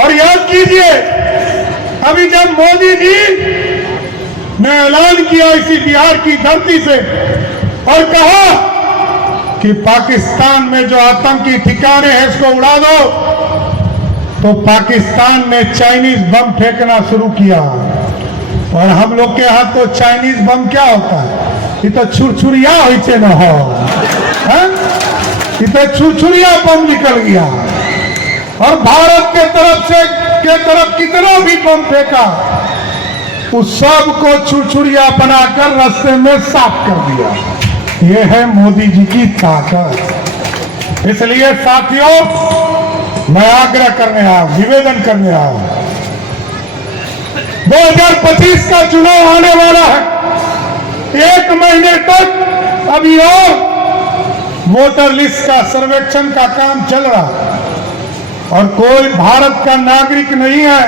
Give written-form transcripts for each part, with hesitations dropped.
और याद कीजिए, अभी जब मोदी जी ने ऐलान किया इसी बिहार की धरती से और कहा कि पाकिस्तान में जो आतंकी ठिकाने हैं इसको उड़ा दो, तो पाकिस्तान ने चाइनीज बम फेंकना शुरू किया। और हम लोग के यहाँ तो चाइनीज बम क्या होता है, ये तो छुरछुरिया होइछे न हो, ये तो छुरछुरिया बम निकल गया। और भारत के तरफ कितना भी बम फेंका, उस सब को छुरछुरिया बनाकर रास्ते में साफ कर दिया। ये है मोदी जी की ताकत। इसलिए साथियों, मैं आग्रह करने आया, निवेदन करने आया, 2025 का चुनाव आने वाला है। 1 महीने तक अभी और वोटर लिस्ट का सर्वेक्षण का काम चल रहा है और कोई भारत का नागरिक नहीं है,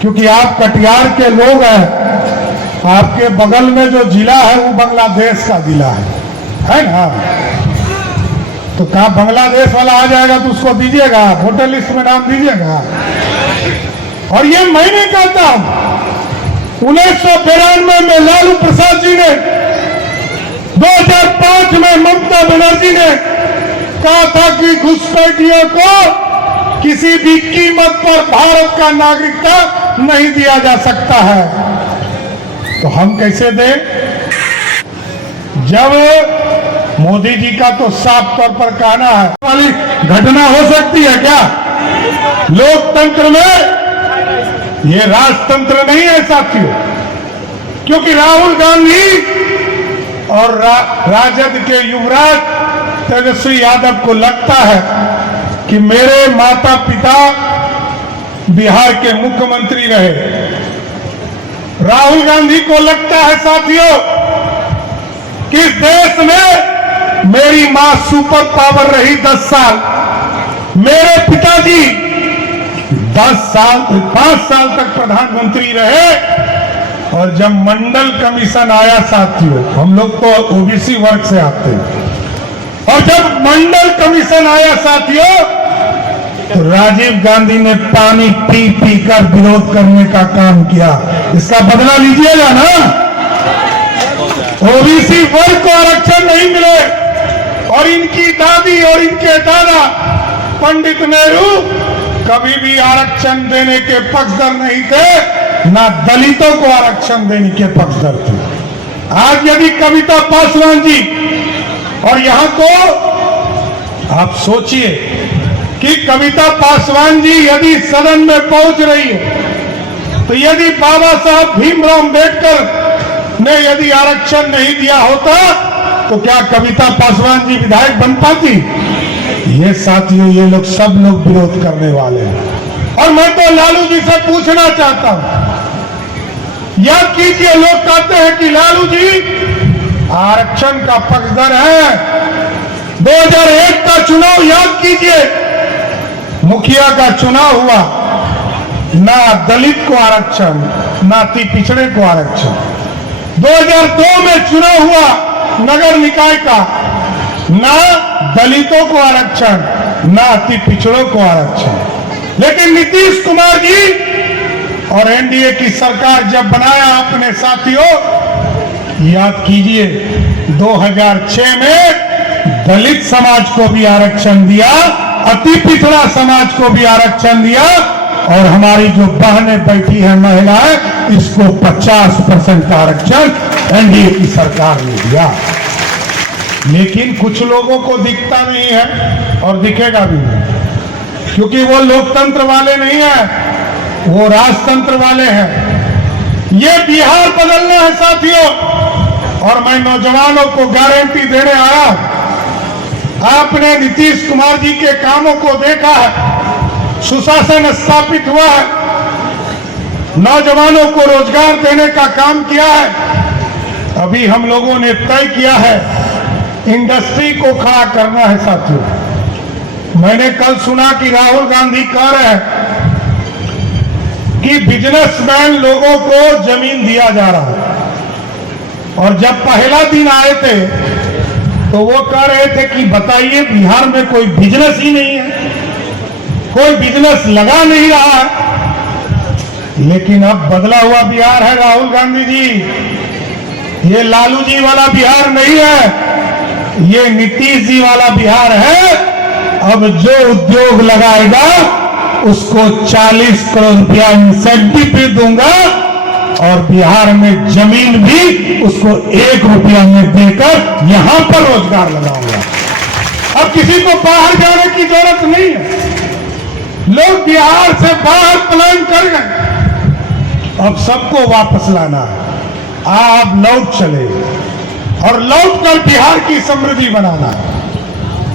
क्योंकि आप कटिहार के लोग हैं। आपके बगल में जो जिला है वो बांग्लादेश का जिला है ना? तो कहा बांग्लादेश वाला आ जाएगा तो उसको दीजिएगा, वोटर लिस्ट में नाम दीजिएगा। और ये मैंने कहता हूं, 1992 में लालू प्रसाद जी ने, 2005 में ममता बनर्जी ने कहा था कि घुसपैठियों को किसी भी कीमत पर भारत का नागरिकता नहीं दिया जा सकता है। तो हम कैसे दें, जब मोदी जी का तो साफ तौर पर कहना है वाली घटना हो सकती है क्या लोकतंत्र में? ये राजतंत्र नहीं है साथियों, क्योंकि राहुल गांधी और राजद के युवराज तेजस्वी यादव को लगता है कि मेरे माता पिता बिहार के मुख्यमंत्री रहे। राहुल गांधी को लगता है साथियों कि इस देश में मेरी मां सुपर पावर रही 10 साल, मेरे पिताजी 5 साल तक प्रधानमंत्री रहे। और जब मंडल कमीशन आया साथियों, हम लोग तो ओबीसी वर्ग से आते हैं, और जब मंडल कमीशन आया साथियों, तो राजीव गांधी ने पानी पी पी कर विरोध करने का काम किया। इसका बदला लीजिएगा ना? ओबीसी वर्ग को आरक्षण नहीं मिले, और इनकी दादी और इनके दादा पंडित नेहरू कभी भी आरक्षण देने के पक्षधर नहीं थे, ना दलितों को आरक्षण देने के पक्षधर थे। आज यदि कविता पासवान जी, और यहां तो आप सोचिए कि कविता पासवान जी यदि सदन में पहुंच रही है, तो यदि बाबा साहब भीमराव अम्बेडकर ने यदि आरक्षण नहीं दिया होता, तो क्या कविता पासवान जी विधायक बन पाती? ये साथियों, ये लोग सब लोग विरोध करने वाले हैं। और मैं तो लालू जी से पूछना चाहता हूं, याद कीजिए, लोग कहते हैं कि लालू जी आरक्षण का पक्षधर है। 2001 का चुनाव याद कीजिए, मुखिया का चुनाव हुआ, ना दलित को आरक्षण, ना अति पिछड़े को आरक्षण। 2002 में चुनाव हुआ नगर निकाय का, ना दलितों को आरक्षण, ना अति पिछड़ों को आरक्षण। लेकिन नीतीश कुमार जी और एनडीए की सरकार जब बनाया आपने साथियों, याद कीजिए 2006 में दलित समाज को भी आरक्षण दिया, अति पिछड़ा समाज को भी आरक्षण दिया, और हमारी जो बहनें बैठी हैं महिलाएं, इसको 50% आरक्षण एनडीए की सरकार ने दिया। लेकिन कुछ लोगों को दिखता नहीं है और दिखेगा भी नहीं, क्योंकि वो लोकतंत्र वाले नहीं है, वो राजतंत्र वाले हैं। ये बिहार बदलना है साथियों, और मैं नौजवानों को गारंटी देने आया। आपने नीतीश कुमार जी के कामों को देखा है, सुशासन स्थापित हुआ है, नौजवानों को रोजगार देने का काम किया है। अभी हम लोगों ने तय किया है इंडस्ट्री को खड़ा करना है साथियों। मैंने कल सुना कि राहुल गांधी कह रहे हैं कि बिजनेसमैन लोगों को जमीन दिया जा रहा है, और जब पहला दिन आए थे तो वो कह रहे थे कि बताइए बिहार में कोई बिजनेस ही नहीं है, कोई बिजनेस लगा नहीं रहा है। लेकिन अब बदला हुआ बिहार है राहुल गांधी जी, ये लालू जी वाला बिहार नहीं है, ये नीतीश जी वाला बिहार है। अब जो उद्योग लगाएगा उसको 40 करोड़ रुपया इंसेंटिव भी दूंगा और बिहार में जमीन भी उसको 1 रुपया में देकर यहां पर रोजगार लगाऊंगा। अब किसी को बाहर जाने की जरूरत नहीं है, लोग बिहार से बाहर प्लान कर गए, अब सबको वापस लाना है। आप लौट चले और लौट कर बिहार की समृद्धि बनाना है।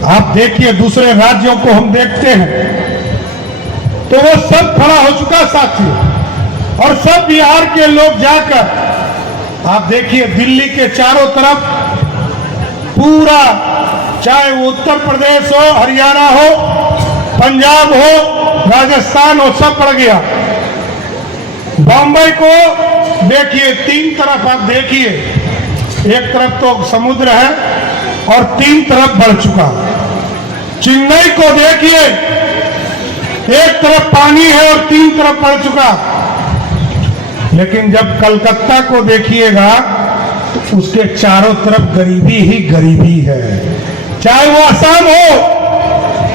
आप देखिए दूसरे राज्यों को हम देखते हैं तो वो सब खड़ा हो चुका साथियों, और सब बिहार के लोग जाकर आप देखिए दिल्ली के चारों तरफ पूरा, चाहे वो उत्तर प्रदेश हो, हरियाणा हो, पंजाब हो, राजस्थान हो, सब पड़ गया। बॉम्बे को देखिए 3 तरफ आप देखिए, एक तरफ तो समुद्र है और 3 तरफ बढ़ चुका। चेन्नई को देखिए, एक तरफ पानी है और 3 तरफ बढ़ चुका। लेकिन जब कलकत्ता को देखिएगा तो उसके चारों तरफ गरीबी ही गरीबी है। चाहे वो असम हो,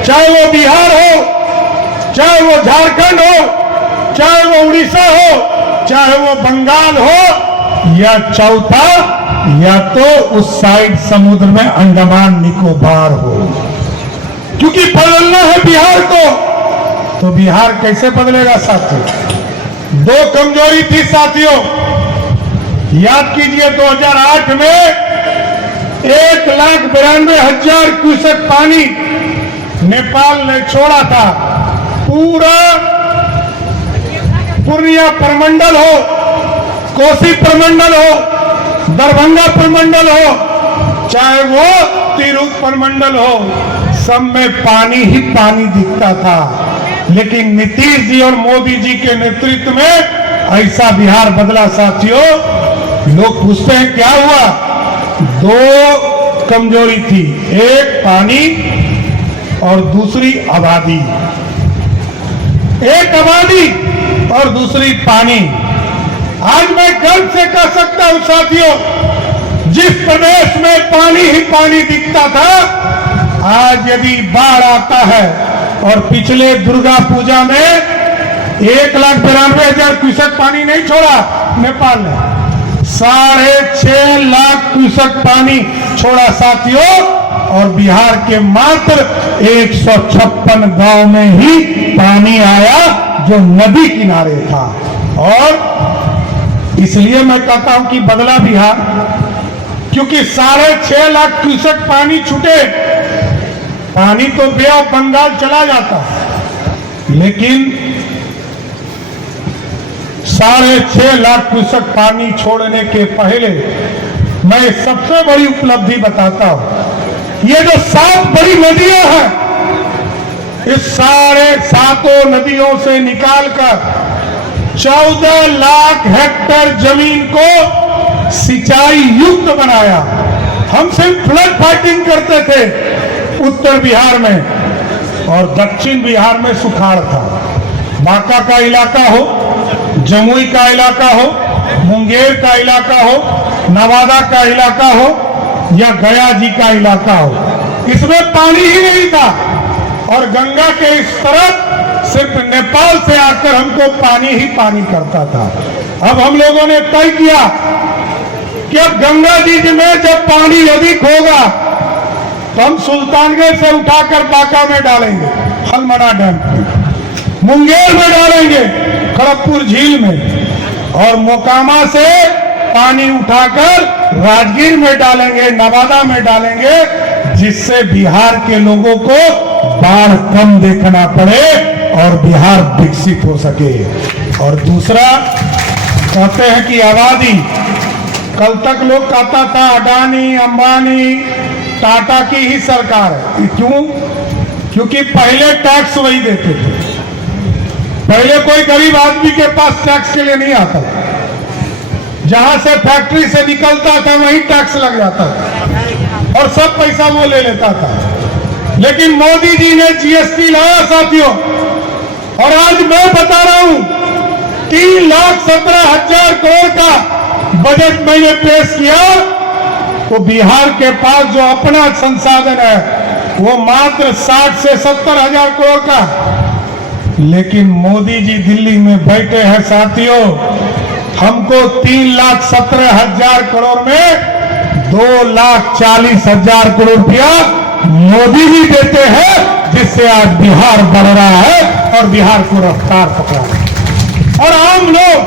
चाहे वो बिहार हो, चाहे वो झारखंड हो, चाहे वो उड़ीसा हो, चाहे वो बंगाल हो, या चौथा या तो उस साइड समुद्र में अंडमान निकोबार हो। क्योंकि बदलना है बिहार को, तो बिहार कैसे बदलेगा साथियों? 2 कमजोरी थी साथियों, याद कीजिए 2008 में 1,92,000 क्यूसेक पानी नेपाल ने छोड़ा था। पूरा पूर्णिया प्रमंडल हो, कोसी प्रमंडल हो, दरभंगा प्रमंडल हो, चाहे वो तिरहुत प्रमंडल हो, सब में पानी ही पानी दिखता था। लेकिन नीतीश जी और मोदी जी के नेतृत्व में ऐसा बिहार बदला साथियों। लोग पूछते हैं क्या हुआ? 2 कमजोरी थी, एक पानी और दूसरी आबादी। एक आबादी और दूसरी पानी। आज मैं गर्व से कह सकता हूं साथियों, जिस प्रदेश में पानी ही पानी दिखता था, आज यदि बाढ़ आता है, और पिछले दुर्गा पूजा में 1,92,000 क्यूसेक पानी नहीं छोड़ा नेपाल ने, 6.5 लाख क्यूसेक पानी छोड़ा साथियों। और बिहार के मात्र 156 गांव में ही पानी आया जो नदी किनारे था। और इसलिए मैं कहता हूं कि बदला बिहार, क्योंकि 6.5 लाख क्यूसेक पानी छूटे। पानी तो बे ऑफ बंगाल चला जाता, लेकिन 6.5 लाख क्यूसेक पानी छोड़ने के पहले मैं सबसे बड़ी उपलब्धि बताता हूं। ये जो 7 बड़ी नदियां हैं, इस 7.5 नदियों से निकालकर 14 लाख हेक्टेयर जमीन को सिंचाई युक्त बनाया। हम सिर्फ फ्लड फाइटिंग करते थे उत्तर बिहार में, और दक्षिण बिहार में सुखाड़ था। बांका का इलाका हो, जमुई का इलाका हो, मुंगेर का इलाका हो, नवादा का इलाका हो, या गया जी का इलाका हो, इसमें पानी ही नहीं था। और गंगा के इस तरफ सिर्फ नेपाल से आकर हमको पानी ही पानी करता था। अब हम लोगों ने तय किया कि अब गंगा जी में जब पानी अधिक होगा तो हम सुल्तानगंज से उठाकर बांका में डालेंगे, हलमना डैम में, मुंगेर में डालेंगे, खड़गपुर झील में, और मोकामा से पानी उठाकर राजगीर में डालेंगे, नवादा में डालेंगे, जिससे बिहार के लोगों को बाढ़ कम देखना पड़े और बिहार विकसित हो सके। और दूसरा, कहते हैं कि आबादी, कल तक लोग कहता था अडानी, अंबानी, टाटा की ही सरकार है। क्यों? क्योंकि पहले टैक्स वही देते थे। पहले कोई गरीब आदमी के पास टैक्स के लिए नहीं आता, जहां से फैक्ट्री से निकलता था वहीं टैक्स लग जाता था और सब पैसा वो ले लेता था। लेकिन मोदी जी ने जीएसटी लाया साथियों, और आज मैं बता रहा हूं 3,17,000 करोड़ का बजट मैंने पेश किया, तो बिहार के पास जो अपना संसाधन है वो मात्र 60 से 70,000 करोड़ का। लेकिन मोदी जी दिल्ली में बैठे हैं साथियों, हमको 3,17,000 करोड़ में 2,40,000 करोड़ रुपया मोदी जी देते हैं, जिससे आज बिहार बढ़ रहा है और बिहार को रफ्तार पकड़ा है। और आम लोग,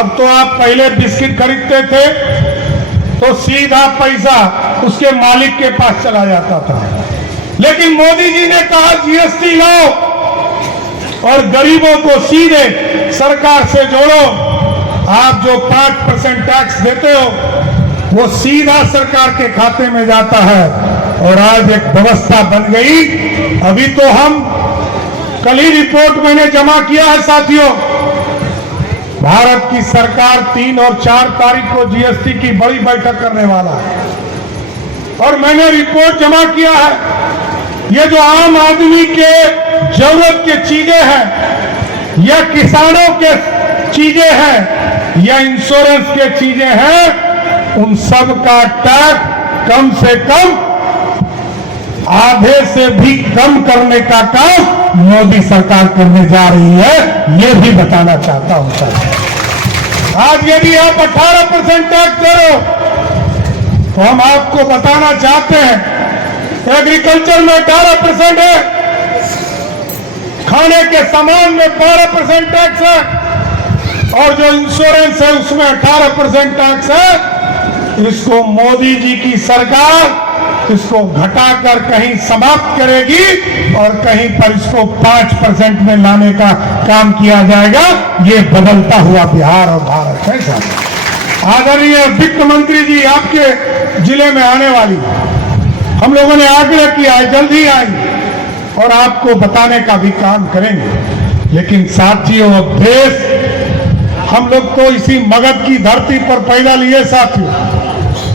अब तो आप पहले बिस्किट खरीदते थे तो सीधा पैसा उसके मालिक के पास चला जाता था, लेकिन मोदी जी ने कहा जीएसटी लाओ और गरीबों को सीधे सरकार से जोड़ो। आप जो 5% टैक्स देते हो वो सीधा सरकार के खाते में जाता है, और आज एक व्यवस्था बन गई। अभी तो हम कल ही रिपोर्ट मैंने जमा किया है साथियों, भारत की सरकार 3 और 4 तारीख को जीएसटी की बड़ी बैठक करने वाला है, और मैंने रिपोर्ट जमा किया है। ये जो आम आदमी के जरूरत की चीजें हैं, या किसानों के चीजें हैं, या इंश्योरेंस के चीजें हैं, उन सब का टैक्स कम से कम आधे से भी कम करने का काम मोदी सरकार करने जा रही है, ये भी बताना चाहता हूं सर। आज यदि आप 18% टैक्स दे रहे हो, तो हम आपको बताना चाहते हैं एग्रीकल्चर में 18% है, खाने के सामान में 12% टैक्स है, और जो इंश्योरेंस है उसमें 18% टैक्स है। इसको मोदी जी की सरकार इसको घटाकर कहीं समाप्त करेगी और कहीं पर इसको 5% में लाने का काम किया जाएगा। ये बदलता हुआ बिहार और भारत है साहब। आदरणीय वित्त मंत्री जी आपके जिले में आने वाली, हम लोगों ने आग्रह किया है जल्दी आई और आपको बताने का भी काम करेंगे। लेकिन साथियों, अब देश, हम लोग तो इसी मगध की धरती पर पैदा लिए साथियों,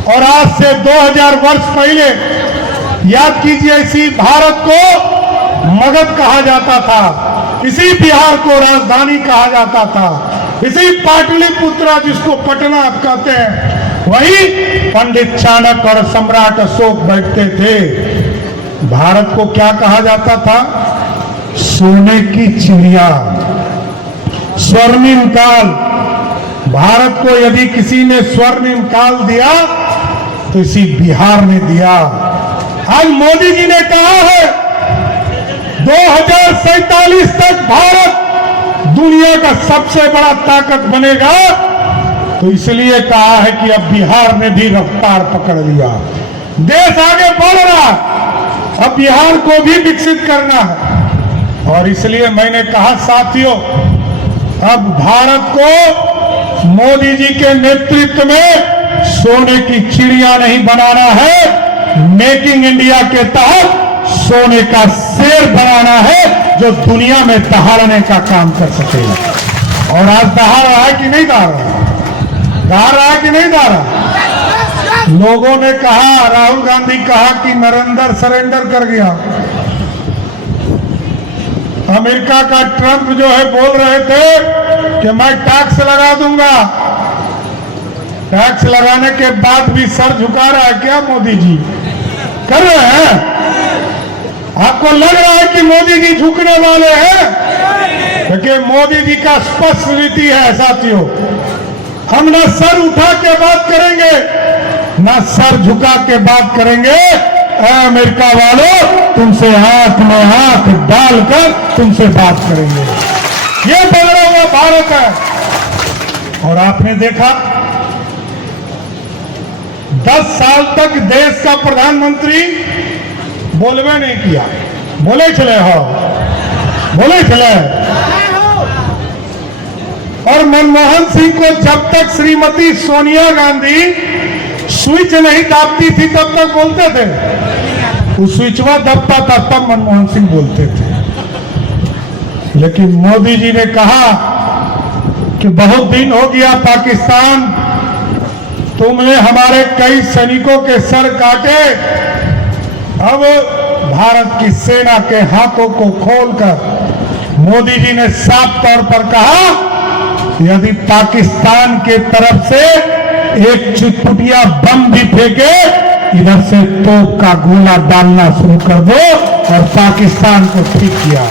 और आज से 2000 वर्ष पहले याद कीजिए, इसी भारत को मगध कहा जाता था, इसी बिहार को राजधानी कहा जाता था, इसी पाटलिपुत्रा जिसको पटना आप कहते हैं, वही पंडित चाणक्य और सम्राट अशोक बैठते थे। भारत को क्या कहा जाता था? सोने की चिड़िया, स्वर्णिम काल। भारत को यदि किसी ने स्वर्णिम काल दिया तो इसी बिहार ने दिया। आज मोदी जी ने कहा है 2047 तक भारत दुनिया का सबसे बड़ा ताकत बनेगा, तो इसलिए कहा है कि अब बिहार ने भी रफ्तार पकड़ लिया, देश आगे बढ़ रहा, अब बिहार को भी विकसित करना है। और इसलिए मैंने कहा साथियों, अब भारत को मोदी जी के नेतृत्व में सोने की चिड़िया नहीं बनाना है, मेकिंग इंडिया के तहत सोने का शेर बनाना है जो दुनिया में दहाड़ने का काम कर सकेगा। और आज दहाड़ रहा है कि नहीं दहाड़ रहा? दहाड़ रहा है कि नहीं दहाड़ रहा? लोगों ने कहा, राहुल गांधी कहा कि नरेंद्र सरेंडर कर गया। अमेरिका का ट्रंप जो है बोल रहे थे कि मैं टैक्स लगा दूंगा। टैक्स लगाने के बाद भी सर झुका रहा है क्या मोदी जी? कर रहे हैं? आपको लग रहा है कि मोदी जी झुकने वाले हैं? क्योंकि मोदी जी का स्पष्ट नीति है साथियों, हम ना सर उठा के बात करेंगे, ना सर झुका के बात करेंगे। अमेरिका वालों, तुमसे हाथ में हाथ डालकर तुमसे बात करेंगे। ये बदला हुआ भारत है। और आपने देखा 10 साल तक देश का प्रधानमंत्री बोलवे नहीं किया, बोले चले हो, बोले चले। और मनमोहन सिंह को जब तक श्रीमती सोनिया गांधी स्विच नहीं दाबती थी तब तक बोलते थे, उस स्विचवा दबता था तब मनमोहन सिंह बोलते थे। लेकिन मोदी जी ने कहा कि बहुत दिन हो गया पाकिस्तान, तुमने हमारे कई सैनिकों के सर काटे, अब भारत की सेना के हाथों को खोलकर मोदी जी ने साफ तौर पर कहा, यदि पाकिस्तान के तरफ से एक चुटपुटिया बम भी फेंके, इधर से तोप का गोला डालना शुरू कर दो, और पाकिस्तान को ठीक किया।